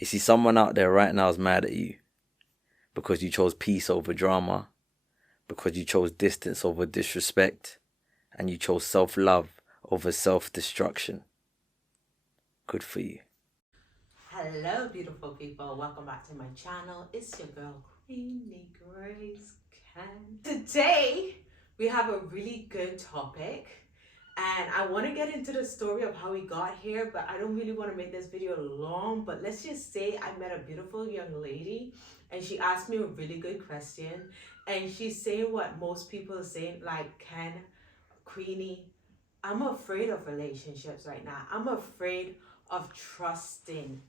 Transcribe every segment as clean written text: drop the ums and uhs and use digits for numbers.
You see, someone out there right now is mad at you because you chose peace over drama, because you chose distance over disrespect, and you chose self-love over self-destruction. Good for you. Hello, beautiful people. Welcome back to my channel. It's your girl, Queenie Grace Ken. Today, we have a really good topic. And I want to get into the story of how we got here, but I don't really want to make this video long. But let's just say I met a beautiful young lady and she asked me a really good question. And she's saying what most people are saying, like, Ken, Queenie, I'm afraid of relationships right now. I'm afraid of trusting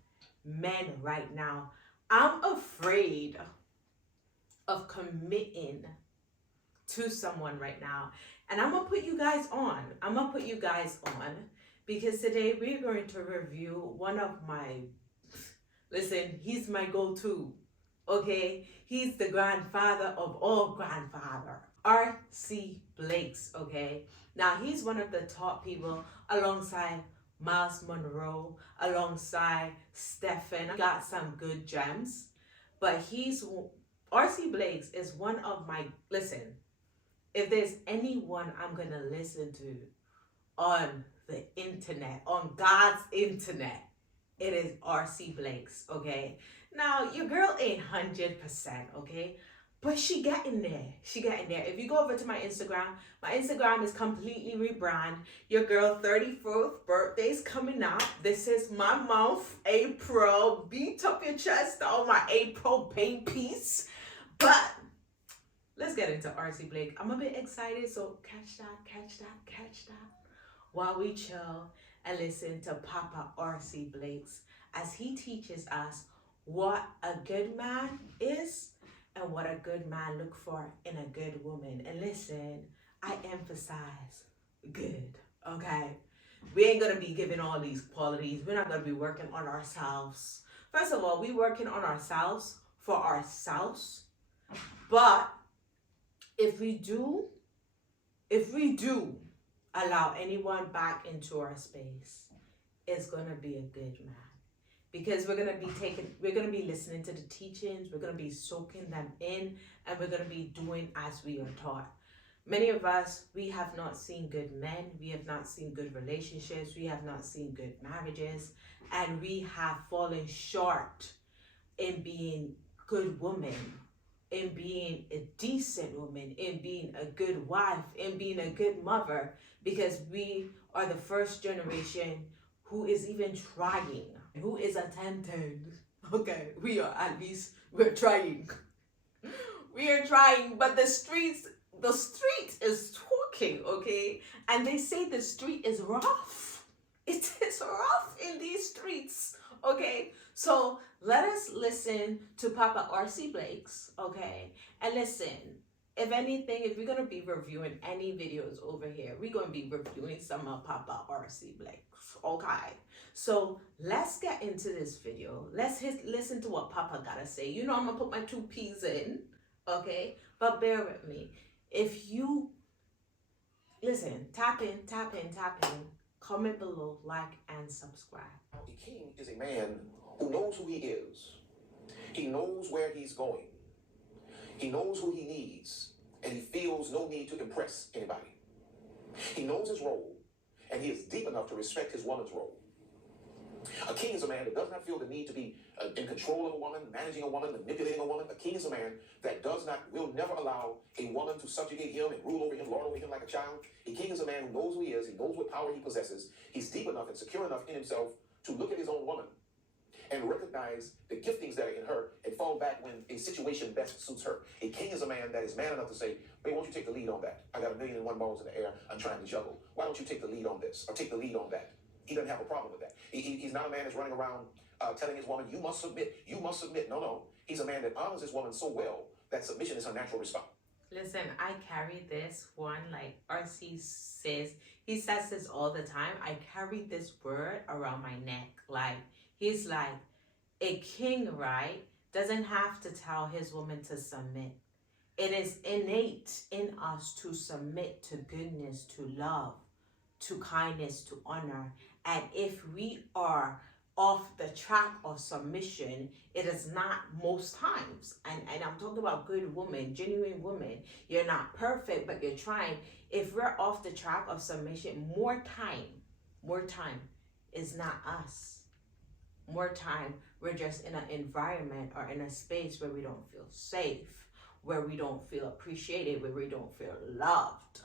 men right now. I'm afraid of committing to someone right now. And I'm gonna put you guys on. Because today we're going to review one of my, listen, he's my go-to. Okay? He's the grandfather of all grandfather. R.C. Blakes, okay? Now he's one of the top people alongside Miles Monroe, alongside Stephen. Got some good gems. But R.C. Blakes is one of my, listen, if there's anyone I'm gonna listen to on the internet, on God's internet, it is R.C. Blakes, okay? Now, your girl ain't 100%, okay? But she getting there. If you go over to my Instagram is completely rebrand. Your girl 34th birthday's coming up. This is my month, April. Beat up your chest on my April paint piece. But let's get into R.C. Blake. I'm a bit excited, so catch that while we chill and listen to Papa R.C. Blakes as he teaches us what a good man is and what a good man look for in a good woman. And listen, I emphasize good, okay? We ain't gonna be giving all these qualities. We're not gonna be working on ourselves. First of all, we working on ourselves for ourselves. But if we do allow anyone back into our space, it's gonna be a good man. Because we're gonna be listening to the teachings, we're gonna be soaking them in, and we're gonna be doing as we are taught. Many of us, we have not seen good men, we have not seen good relationships, we have not seen good marriages, and we have fallen short in being good women, in being a decent woman, in being a good wife, in being a good mother, because we are the first generation who is even trying, who is attempting. Okay, we're trying. We are trying, but the street is talking, okay? And they say the street is rough. It is rough in these streets, okay? So let us listen to Papa R.C. Blakes, okay? And listen, if anything, if we're going to be reviewing any videos over here, we're going to be reviewing some of Papa R.C. Blakes, okay? So let's get into this video. Let's listen to what Papa got to say. You know I'm going to put my 2 P's in, okay? But bear with me. If you, listen, tap in. Comment below, like, and subscribe. A king is a man who knows who he is. He knows where he's going. He knows who he needs, and he feels no need to impress anybody. He knows his role, and he is deep enough to respect his woman's role. A king is a man that does not feel the need to be in control of a woman, managing a woman, manipulating a woman. A king is a man that will never allow a woman to subjugate him and rule over him, lord over him like a child. A king is a man who knows who he is. He knows what power he possesses. He's deep enough and secure enough in himself to look at his own woman and recognize the giftings that are in her and fall back when a situation best suits her. A king is a man that is man enough to say, "Babe, won't you take the lead on that? I got 1,000,001 balls in the air I'm trying to juggle. Why don't you take the lead on this or take the lead on that?" He doesn't have a problem with that. He's not a man that's running around telling his woman, "You must submit, you must submit." No. He's a man that honors his woman so well that submission is her natural response. Listen, I carry this one, like RC says, he says this all the time. I carry this word around my neck. Like, he's like, a king, right, doesn't have to tell his woman to submit. It is innate in us to submit to goodness, to love, to kindness, to honor. And if we are off the track of submission, it is not most times. And I'm talking about good women, genuine women. You're not perfect, but you're trying. If we're off the track of submission, more time is not us. More time, we're just in an environment or in a space where we don't feel safe, where we don't feel appreciated, where we don't feel loved.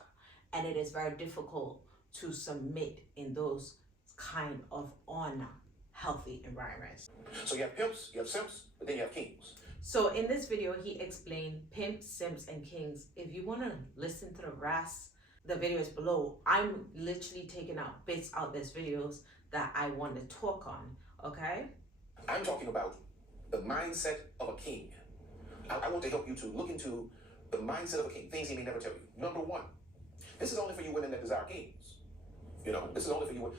And it is very difficult to submit in those kind of unhealthy environments. So you have pimps, you have simps, but then you have kings. So in this video, he explained pimps, simps, and kings. If you want to listen to the rest, the video is below. I'm literally taking out bits out these videos that I want to talk on, okay? I'm talking about the mindset of a king. I want to help you to look into the mindset of a king, things he may never tell you. Number one, this is only for you women that desire kings. You know, this is only for you women.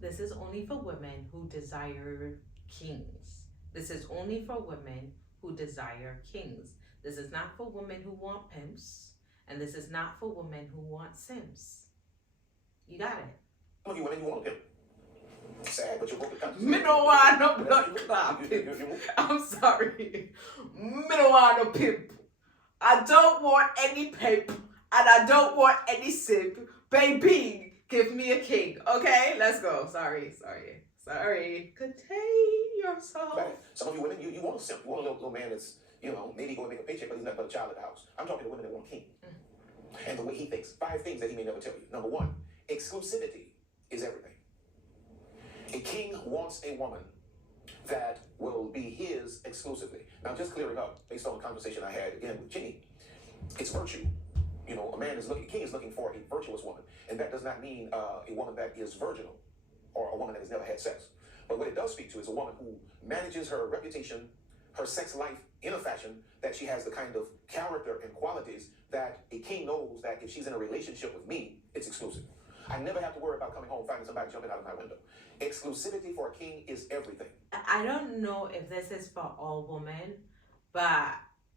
This is only for women who desire kings. This is only for women who desire kings. This is not for women who want pimps, and this is not for women who want simps. You got it. Some of you women, you want a pimp. Sad, but you're broken country. Me no want no blood clot pimp. I'm sorry. Me no want no pimp. I don't want any pimp, and I don't want any simp. Baby, give me a king. Okay, let's go. Sorry. Contain yourself. Right. Some of you women, you want a simp. You want a little man that's, you know, maybe going to make a paycheck, but he's not but a child at the house. I'm talking to women that want a king. And the way he thinks. 5 things that he may never tell you. Number 1, exclusivity is everything. A king wants a woman that will be his exclusively. Now, just clearing up, based on the conversation I had again with Jenny, it's virtue. You know, a king is looking for a virtuous woman. And that does not mean a woman that is virginal or a woman that has never had sex. But what it does speak to is a woman who manages her reputation, her sex life in a fashion that she has the kind of character and qualities that a king knows that if she's in a relationship with me, it's exclusive. I never have to worry about coming home finding somebody jumping out of my window. Exclusivity for a king is everything. I don't know if this is for all women, but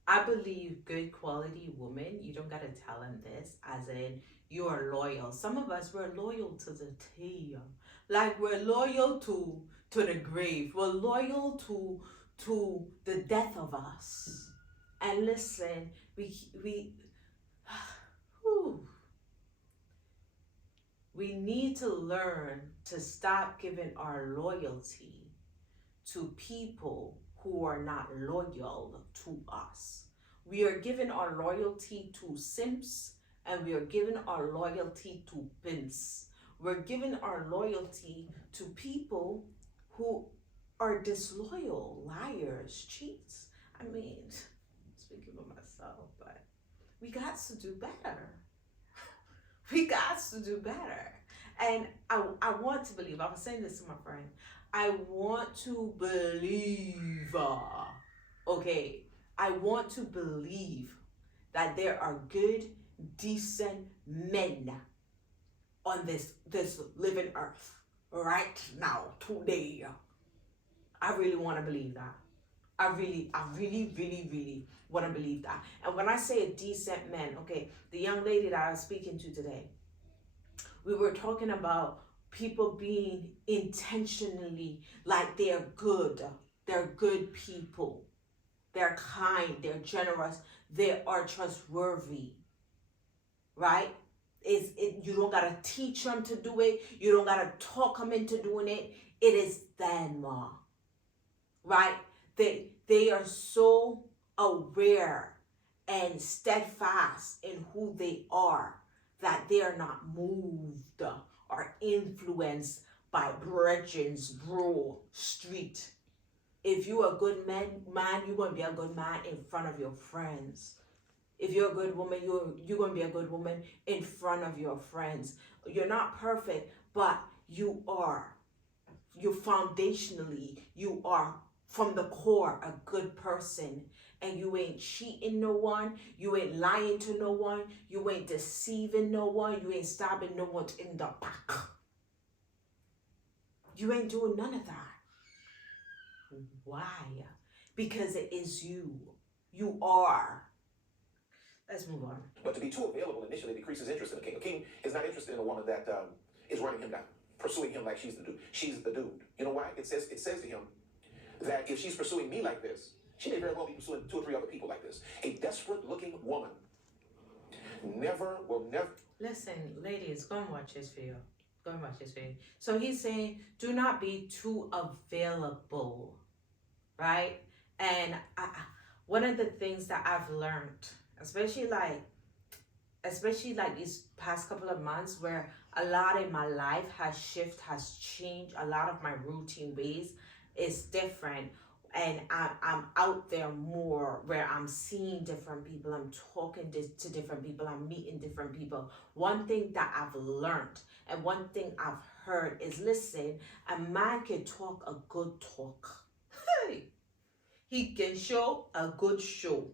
I believe good quality women, you don't gotta tell them this, as in you are loyal. Some of us, we're loyal to the T. Like we're loyal to the grave. We're loyal to the death of us. And listen, we need to learn to stop giving our loyalty to people who are not loyal to us. We are giving our loyalty to simps, and we are giving our loyalty to pimps. We're giving our loyalty to people who are disloyal, liars, cheats. I mean, speaking of myself, but we got to do better. We got to do better. And I want to believe, I was saying this to my friend, I want to believe, I want to believe that there are good, decent men on this living earth right now, today. I really want to believe that. I really want to believe that. And when I say a decent man, okay, the young lady that I was speaking to today, we were talking about people being intentionally like they're good people, they're kind, they're generous, they are trustworthy, right? You don't gotta teach them to do it, you don't gotta talk them into doing it. It is them, right? They are so aware and steadfast in who they are that they are not moved or influenced by Bridget's Bro Street. If you're a good man, you're going to be a good man in front of your friends. If you're a good woman, you're going to be a good woman in front of your friends. You're not perfect, but you are. You foundationally, you are from the core a good person. And you ain't cheating no one, you ain't lying to no one, you ain't deceiving no one, you ain't stabbing no one in the back. You ain't doing none of that. Why? Because it is you. You are. Let's move on. But to be too available initially decreases interest in a king. A king is not interested in a woman that is running him down. pursuing him like she's the dude. She's the dude. You know why? It says to him that if she's pursuing me like this, she may very well be pursuing 2 or 3 other people like this. A desperate-looking woman will never. Listen, ladies, go and watch this video. Go and watch this video. So he's saying, do not be too available, right? And one of the things that I've learned, especially like these past couple of months, where a lot in my life has changed, a lot of my routine ways is different, and I'm out there more, where I'm seeing different people, I'm talking to different people, I'm meeting different people. One thing that I've learned and one thing I've heard is, listen, a man can talk a good talk. He can show a good show,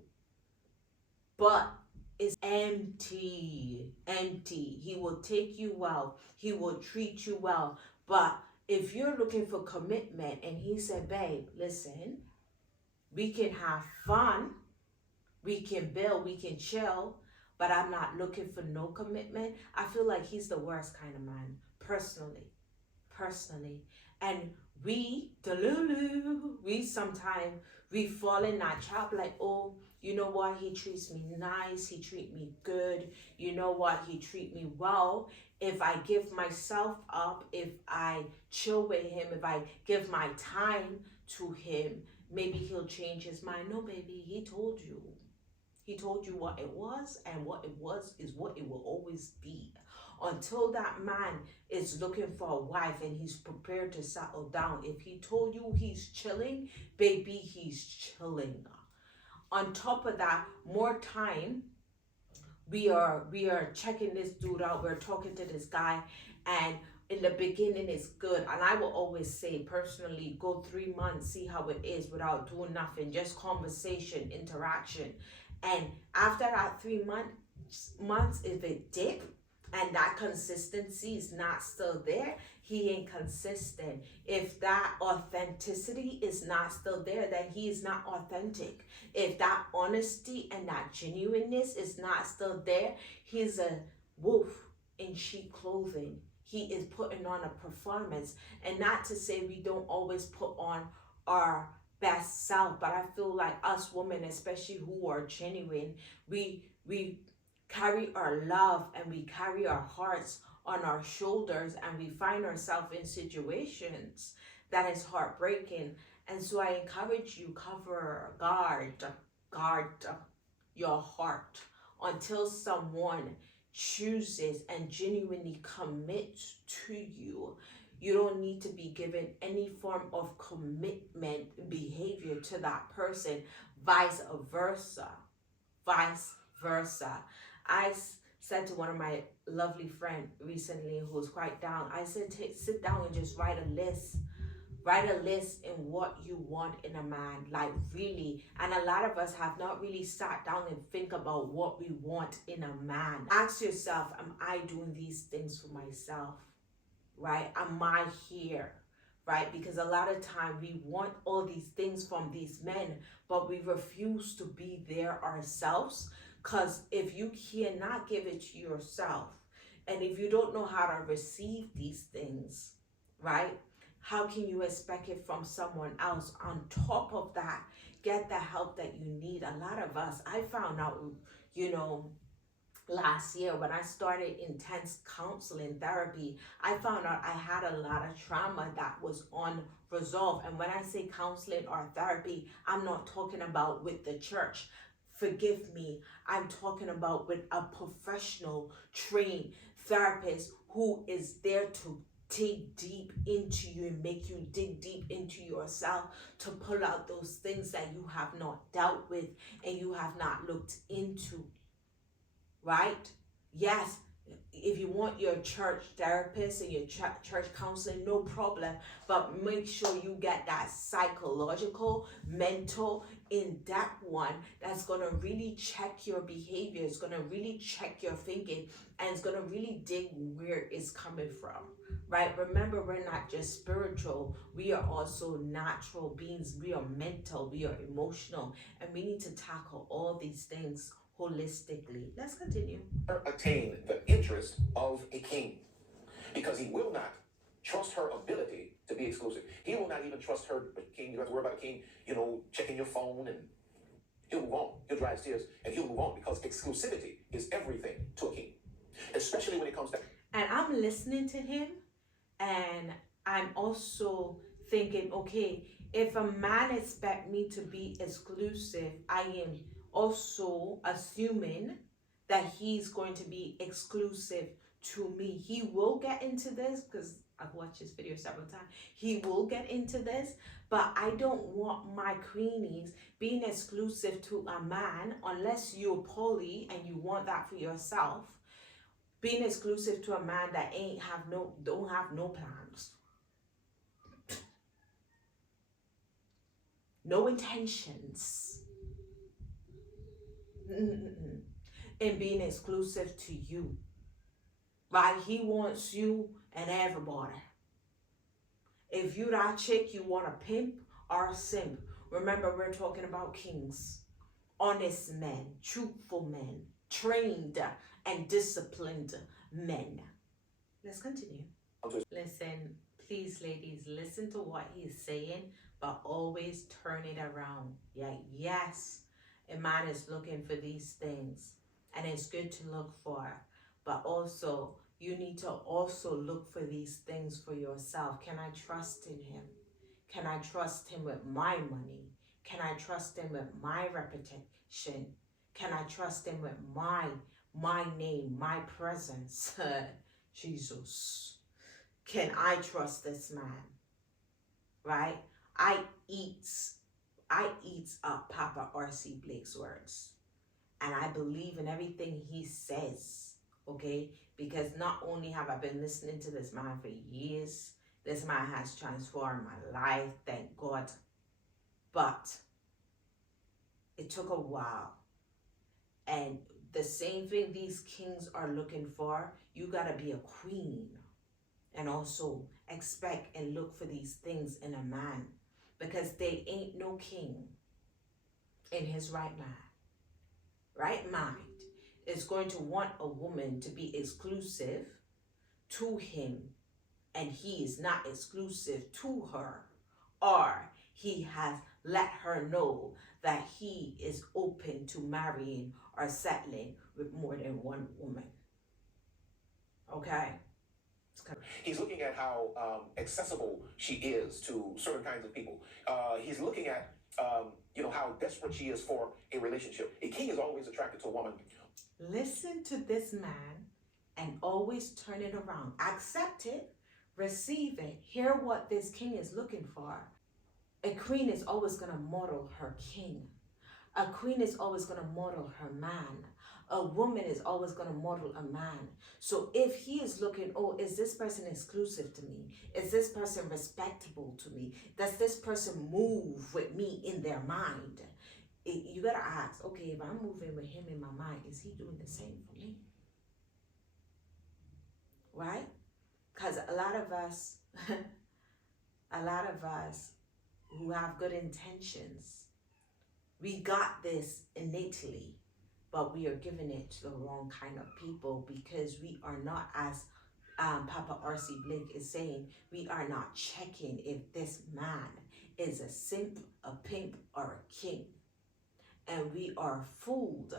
but it's empty. He will take you well, he will treat you well, but if you're looking for commitment, and he said, babe, listen, we can have fun, we can build, we can chill, but I'm not looking for no commitment, I feel like he's the worst kind of man, personally. And we sometimes we fall in that trap, like, oh, you know what, he treats me nice, he treat me good, you know what, he treat me well. If I give myself up, if I chill with him, if I give my time to him, maybe he'll change his mind. No, baby, he told you. He told you what it was, and what it was is what it will always be. Until that man is looking for a wife and he's prepared to settle down, if he told you he's chilling, baby, he's chilling. On top of that, more time, we are checking this dude out, we're talking to this guy, and in the beginning it's good, and I will always say personally, go 3 months, see how it is without doing nothing, just conversation, interaction. And after that 3 months, if it dip and that consistency is not still there, he ain't consistent. If that authenticity is not still there, then he is not authentic. If that honesty and that genuineness is not still there, he's a wolf in sheep clothing. He is putting on a performance. And not to say we don't always put on our best self, but I feel like us women, especially who are genuine, we carry our love and we carry our hearts on our shoulders, and we find ourselves in situations that is heartbreaking. And so I encourage you, guard your heart until someone chooses and genuinely commits to you. You don't need to be given any form of commitment behavior to that person, vice versa. I said to one of my lovely friend recently who was quite down, I said, sit down and just write a list in what you want in a man, like really. And a lot of us have not really sat down and think about what we want in a man. Ask yourself, am I doing these things for myself, right? Am I here, right? Because a lot of time we want all these things from these men, but we refuse to be there ourselves. Because if you cannot give it to yourself, and if you don't know how to receive these things, right? How can you expect it from someone else? On top of that, get the help that you need. A lot of us, I found out, last year when I started intense counseling therapy, I found out I had a lot of trauma that was unresolved. And when I say counseling or therapy, I'm not talking about with the church. Forgive me, I'm talking about with a professional, trained therapist who is there to dig deep into you and make you dig deep into yourself, to pull out those things that you have not dealt with and you have not looked into, right? Yes, if you want your church therapist and your church counseling, no problem, but make sure you get that psychological, mental, in-depth one that's going to really check your behavior, it's going to really check your thinking, and it's going to really dig where it's coming from, right? Remember, we're not just spiritual, we are also natural beings, we are mental, we are emotional, and we need to tackle all these things holistically. Let's continue. Attain the interest of a king, because he will not trust her ability to be exclusive. He will not even trust her, king. You don't have to worry about a king, checking your phone, and he'll move on. He'll dry his tears and he'll move on, because exclusivity is everything to a king, especially when it comes to. And I'm listening to him, and I'm also thinking, okay, if a man expect me to be exclusive, I am also assuming that he's going to be exclusive to me. He will get into this, because I've watched his video several times. He will get into this, but I don't want my queenies being exclusive to a man unless you're poly and you want that for yourself. Being exclusive to a man that don't have no plans, no intentions, and being exclusive to you, right? He wants you and everybody. If you that chick, you want a pimp or a simp. Remember, we're talking about kings, honest men, truthful men, trained and disciplined men. Let's continue. Listen, please, ladies, listen to what he's saying, but always turn it around. Yeah, yes, a man is looking for these things, and it's good to look for, but also you need to also look for these things for yourself. Can I trust in him? Can I trust him with my money? Can I trust him with my reputation? Can I trust him with my name, my presence? Jesus. Can I trust this man? Right? I eat up Papa R.C. Blake's words. And I believe in everything he says. Okay? Because not only have I been listening to this man for years, this man has transformed my life, thank God. But it took a while. And the same thing these kings are looking for, you gotta be a queen. And also expect and look for these things in a man. Because they ain't no king in his right mind is going to want a woman to be exclusive to him, and he is not exclusive to her, or he has let her know that he is open to marrying or settling with more than one woman. Okay? He's looking at how accessible she is to certain kinds of people. He's looking at how desperate she is for a relationship. A king is always attracted to a woman. Listen to this man and always turn it around. Accept it, receive it, hear what this king is looking for. A queen is always going to model her king. A queen is always going to model her man. A woman is always going to model a man. So if he is looking, oh, is this person exclusive to me? Is this person respectable to me? Does this person move with me in their mind? You got to ask, okay, if I'm moving with him in my mind, is he doing the same for me? Right? Because a lot of us who have good intentions, we got this innately, but we are giving it to the wrong kind of people, because we are not, as Papa R.C. Blake is saying, we are not checking if this man is a simp, a pimp, or a king. And we are fooled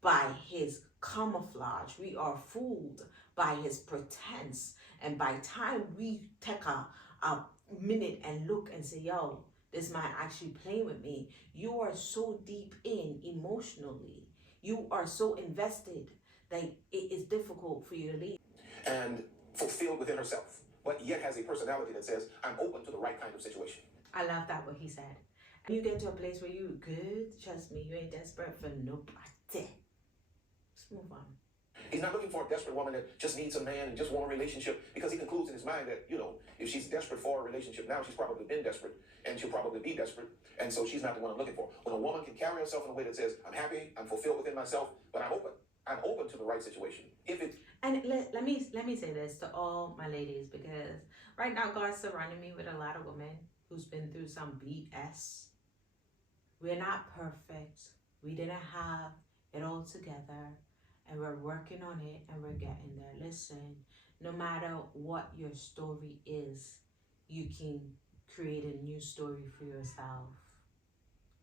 by his camouflage. We are fooled by his pretense. And by the time we take a minute and look and say, yo, this man actually playing with me, you are so deep in emotionally. You are so invested that it is difficult for you to leave. And fulfilled within herself, but yet has a personality that says, I'm open to the right kind of situation. I love that, what he said. You get to a place where you're good, trust me, you ain't desperate for nobody. Let's move on. He's not looking for a desperate woman that just needs a man and just want a relationship, because he concludes in his mind that, if she's desperate for a relationship now, she's probably been desperate, and she'll probably be desperate, and so she's not the one I'm looking for. When a woman can carry herself in a way that says, I'm happy, I'm fulfilled within myself, but I'm open. I'm open to the right situation. And let me say this to all my ladies, because right now God's surrounding me with a lot of women who's been through some BS. We're not perfect. We didn't have it all together, and we're working on it, and we're getting there. Listen, No matter what your story is, you can create a new story for yourself.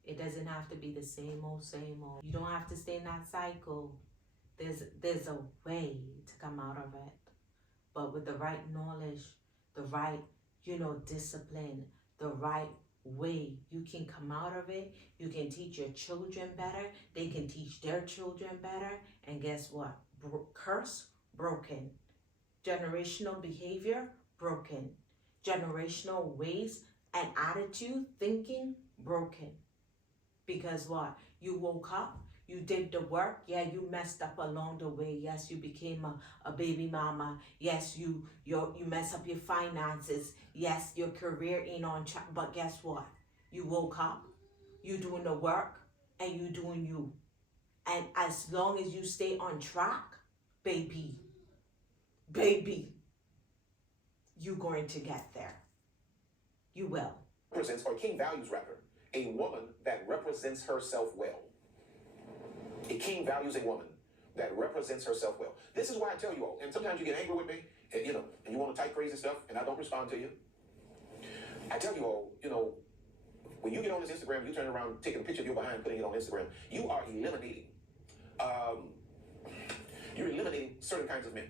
It doesn't have to be the same old, same old. You don't have to stay in that cycle. There's a way to come out of it. But with the right knowledge, the right, discipline, the right way, you can come out of it. You can teach your children better. They can teach their children better. And guess what? Curse, broken. Generational behavior, broken. Generational ways and attitude, thinking, broken. Because what? You woke up, you did the work. Yeah, you messed up along the way. Yes, you became a baby mama. Yes, you mess up your finances. Yes, your career ain't on track. But guess what? You woke up, you doing the work, and you doing you. And as long as you stay on track, baby, you're going to get there. You will. Represents, or king values rather, a woman that represents herself well. A king values a woman that represents herself well. This is why I tell you all, and sometimes you get angry with me, and and you want to type crazy stuff, and I don't respond to you. I tell you all, when you get on this Instagram, you turn around, taking a picture of your behind, putting it on Instagram, you are eliminating, certain kinds of men.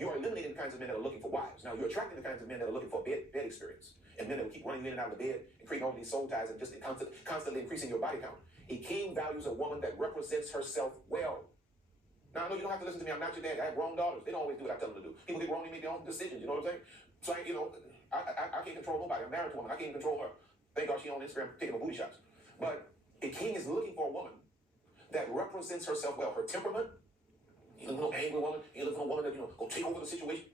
You are eliminating the kinds of men that are looking for wives. Now, you're attracting the kinds of men that are looking for bed experience. And men that will keep running you in and out of the bed and creating all these soul ties and just constantly increasing your body count. A king values a woman that represents herself well. Now, I know you don't have to listen to me. I'm not your dad. I have grown daughters. They don't always do what I tell them to do. People get grown, they make their own decisions. You know what I'm saying? So, I can't control nobody. I'm married to a woman. I can't control her. Thank God she on Instagram taking her booty shots. But a king is looking for a woman that represents herself well. Her temperament, you look for an angry woman. You look for a woman that, go take over the situation.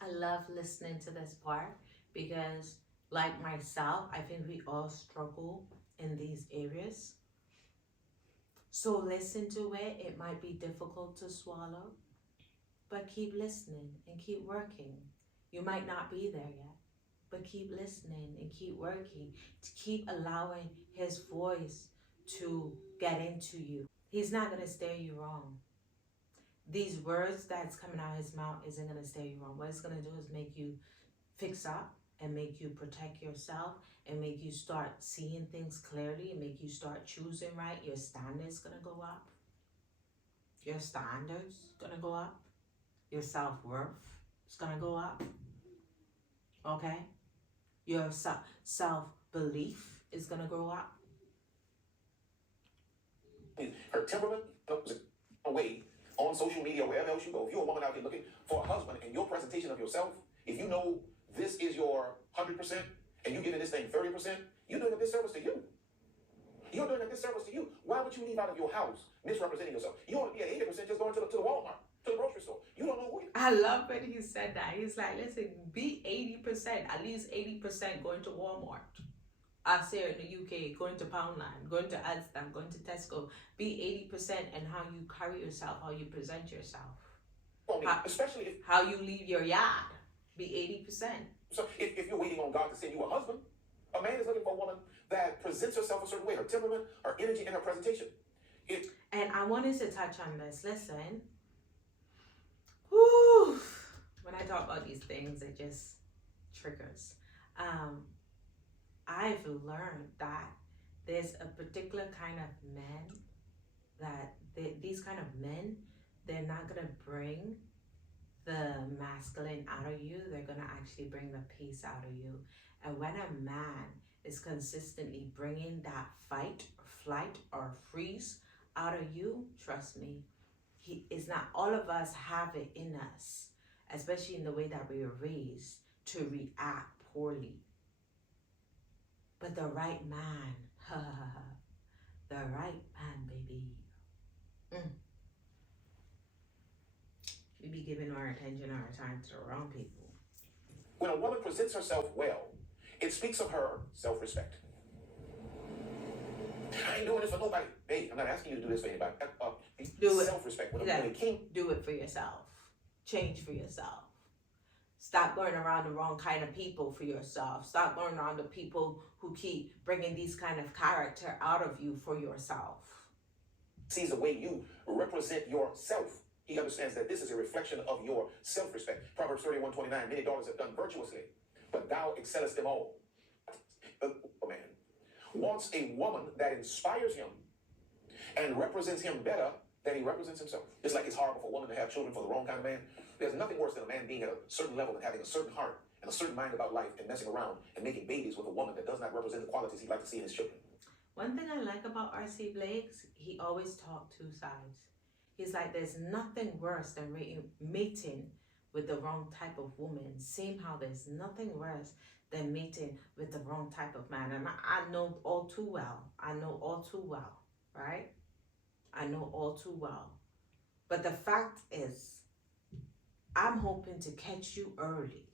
I love listening to this part because, like myself, I think we all struggle in these areas. So listen to it. It might be difficult to swallow, but keep listening and keep working. You might not be there yet, but keep listening and keep working to keep allowing his voice to get into you. He's not going to steer you wrong. These words that's coming out of his mouth isn't going to steer you wrong. What it's going to do is make you fix up and make you protect yourself and make you start seeing things clearly and make you start choosing right. Your standards going to go up. Your standards going to go up. Your self-worth is going to go up. Okay? Your self-belief is going to grow up. Her temperament away on social media, wherever else you go. If you're a woman out here looking for a husband and your presentation of yourself, if you know this is your 100% and you're giving this thing 30%, you're doing a disservice to you. You're doing a disservice to you. Why would you leave out of your house misrepresenting yourself? You want to be at 80% just going to the Walmart, to the grocery store. You don't know who you are. I love when he said that. He's like, listen, be 80%, at least 80% going to Walmart. Us here in the UK, going to Poundland, going to Asda, going to Tesco. Be 80% in how you carry yourself, how you present yourself. Especially if, how you leave your yard. Be 80%. So if you're waiting on God to send you a husband, a man is looking for a woman that presents herself a certain way, her temperament, her energy, and her presentation. And I wanted to touch on this. Listen. Whew, when I talk about these things, it just triggers. I've learned that there's a particular kind of men that these kind of men, they're not going to bring the masculine out of you. They're going to actually bring the peace out of you. And when a man is consistently bringing that fight, flight, or freeze out of you, trust me, it's not all of us have it in us, especially in the way that we were raised, to react poorly. But the right man, the right man, baby. We be giving our attention, our time to the wrong people. When a woman presents herself well, it speaks of her self-respect. I ain't doing this for nobody. Hey, I'm not asking you to do this for anybody. Do it. Self-respect. Do it for yourself. Change for yourself. Stop going around the wrong kind of people for yourself. Stop going around the people who keep bringing these kind of character out of you for yourself. Sees the way you represent yourself. He understands that this is a reflection of your self-respect. Proverbs 31:29, many daughters have done virtuously, but thou excellest them all. A man wants a woman that inspires him and represents him better than he represents himself. It's like it's horrible for a woman to have children for the wrong kind of man. There's nothing worse than a man being at a certain level and having a certain heart and a certain mind about life and messing around and making babies with a woman that does not represent the qualities he'd like to see in his children. One thing I like about R.C. Blakes, he always talked two sides. He's like, there's nothing worse than mating with the wrong type of woman. Same how there's nothing worse than mating with the wrong type of man. And I know all too well. I know all too well, right? I know all too well. But the fact is, I'm hoping to catch you early.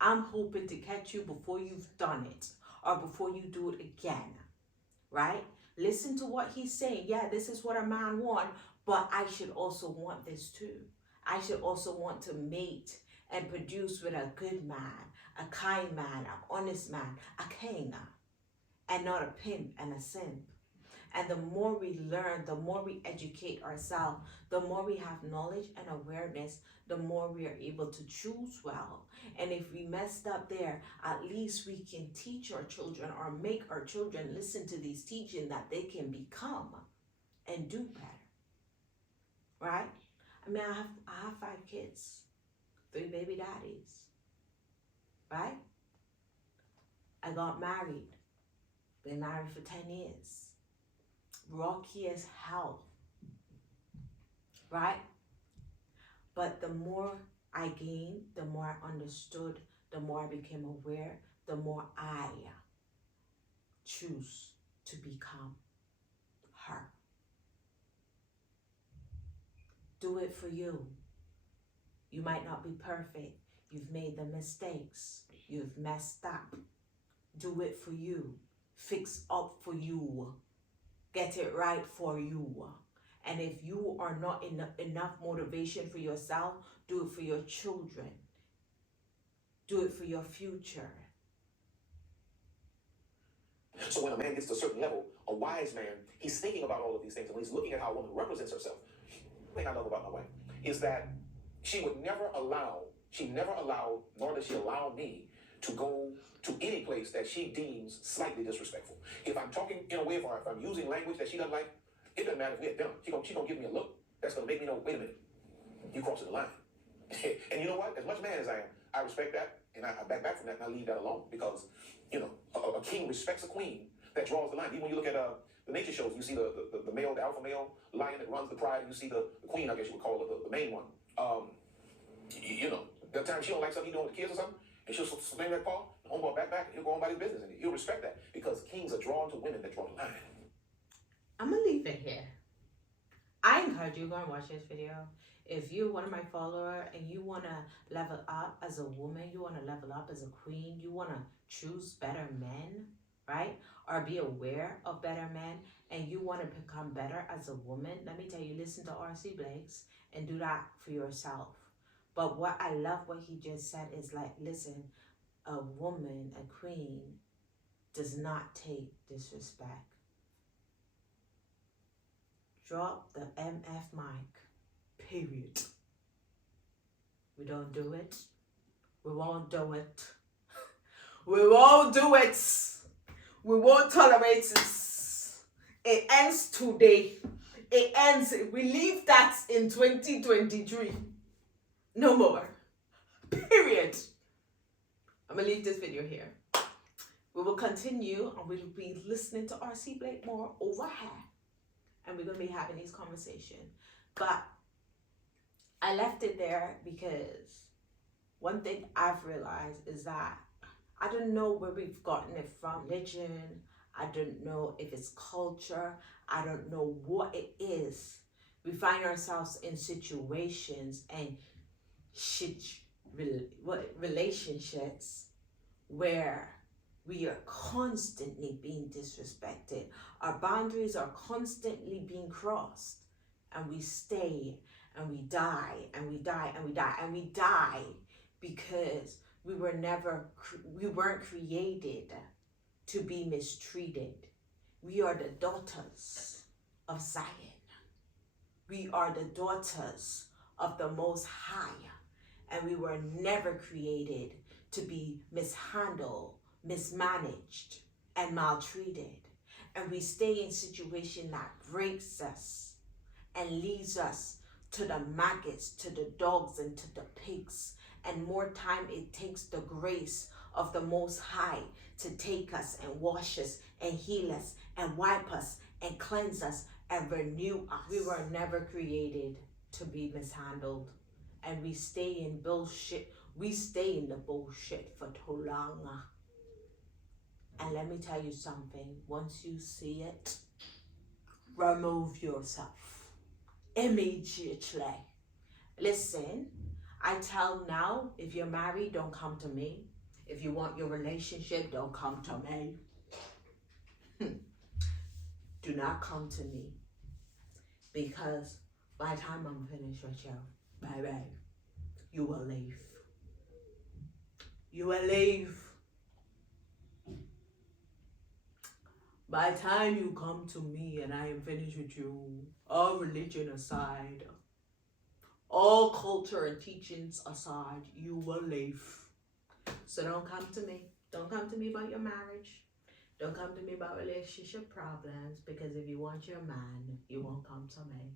I'm hoping to catch you before you've done it or before you do it again, right? Listen to what he's saying. Yeah, this is what a man wants, but I should also want this too. I should also want to mate and produce with a good man, a kind man, an honest man, a king, and not a pimp and a simp. And the more we learn, the more we educate ourselves, the more we have knowledge and awareness, the more we are able to choose well. And if we messed up there, at least we can teach our children or make our children listen to these teachings that they can become and do better. Right? I mean, I have 5 kids, 3 baby daddies. Right? I got married. Been married for 10 years. Rocky as hell, right? But the more I gained, the more I understood, the more I became aware, the more I choose to become her. Do it for you. You might not be perfect. You've made the mistakes. You've messed up. Do it for you. Fix up for you. Get it right for you. And if you are not enough motivation for yourself, do it for your children. Do it for your future. So when a man gets to a certain level, a wise man, he's thinking about all of these things, and when he's looking at how a woman represents herself, the thing I love about my wife is that she never allowed, nor does she allow me to go to any place that she deems slightly disrespectful. If I'm talking in a way, if I'm using language that she doesn't like, it doesn't matter if we had dinner. She gonna give me a look that's gonna make me know, wait a minute, you crossing the line. And you know what? As much man as I am, I respect that, and I back from that, and I leave that alone, because a king respects a queen that draws the line. Even when you look at the nature shows, you see the male, the alpha male lion that runs the pride, and you see the queen, I guess you would call her the main one. The time she don't like something you doing with the kids or something, and she'll swing that paw, the homeboy back, and he'll go on about his business, and he'll respect that, because kings are drawn to women that draw the line. I'm gonna leave it here. I encourage you to go and watch this video. If you're one of my followers and you want to level up as a woman, you want to level up as a queen, you want to choose better men, right? Or be aware of better men, and you want to become better as a woman, let me tell you, listen to R.C. Blakes and do that for yourself. But what I love what he just said is like, listen, a woman, a queen, does not take disrespect. Drop the MF mic, period. We don't do it. We won't do it. We won't do it. We won't tolerate it. It ends today. It ends. We leave that in 2023. No more. Period. I'm going to leave this video here. We will continue and we'll be listening to R.C. Blake more over here. And we're going to be having these conversations. But I left it there because one thing I've realized is that I don't know where we've gotten it from. Religion. I don't know if it's culture. I don't know what it is. We find ourselves in situations and relationships where we are constantly being disrespected. Our boundaries are constantly being crossed. And we stay and we die and we die and we die and we die because we weren't created to be mistreated. We are the daughters of Zion. We are the daughters of the Most High, and we were never created to be mishandled, mismanaged, and maltreated. And we stay in situation that breaks us and leads us to the maggots, to the dogs, and to the pigs. And more time it takes the grace of the Most High to take us and wash us and heal us and wipe us and cleanse us and renew us. We were never created to be mishandled, and we stay in bullshit. We stay in the bullshit for too long. And let me tell you something, once you see it, remove yourself immediately. Listen, I tell now, if you're married, don't come to me. If you want your relationship, don't come to me. Do not come to me, because by the time I'm finished with you, baby, you will leave. You will leave. By the time you come to me and I am finished with you, all religion aside, all culture and teachings aside, you will leave. So don't come to me. Don't come to me about your marriage. Don't come to me about relationship problems, because if you want your man, you won't come to me.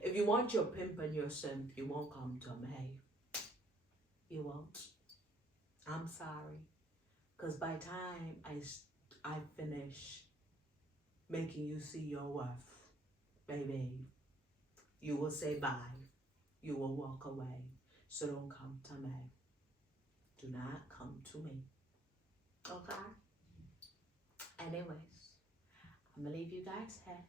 If you want your pimp and your simp, you won't come to me. You won't. I'm sorry. Because by the time I finish making you see your worth, baby, you will say bye. You will walk away. So don't come to me. Do not come to me. Okay? Anyways, I'm going to leave you guys here.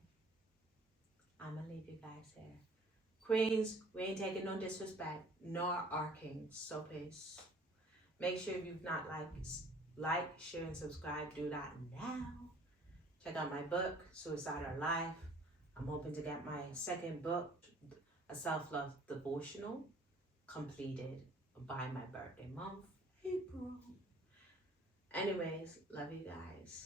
Queens, we ain't taking no disrespect, nor our kings. So peace. Make sure if you've not like, share, and subscribe, do that now. Check out my book, Suicidal Life. I'm hoping to get my second book, a self-love devotional, completed by my birthday month, April. Anyways, love you guys.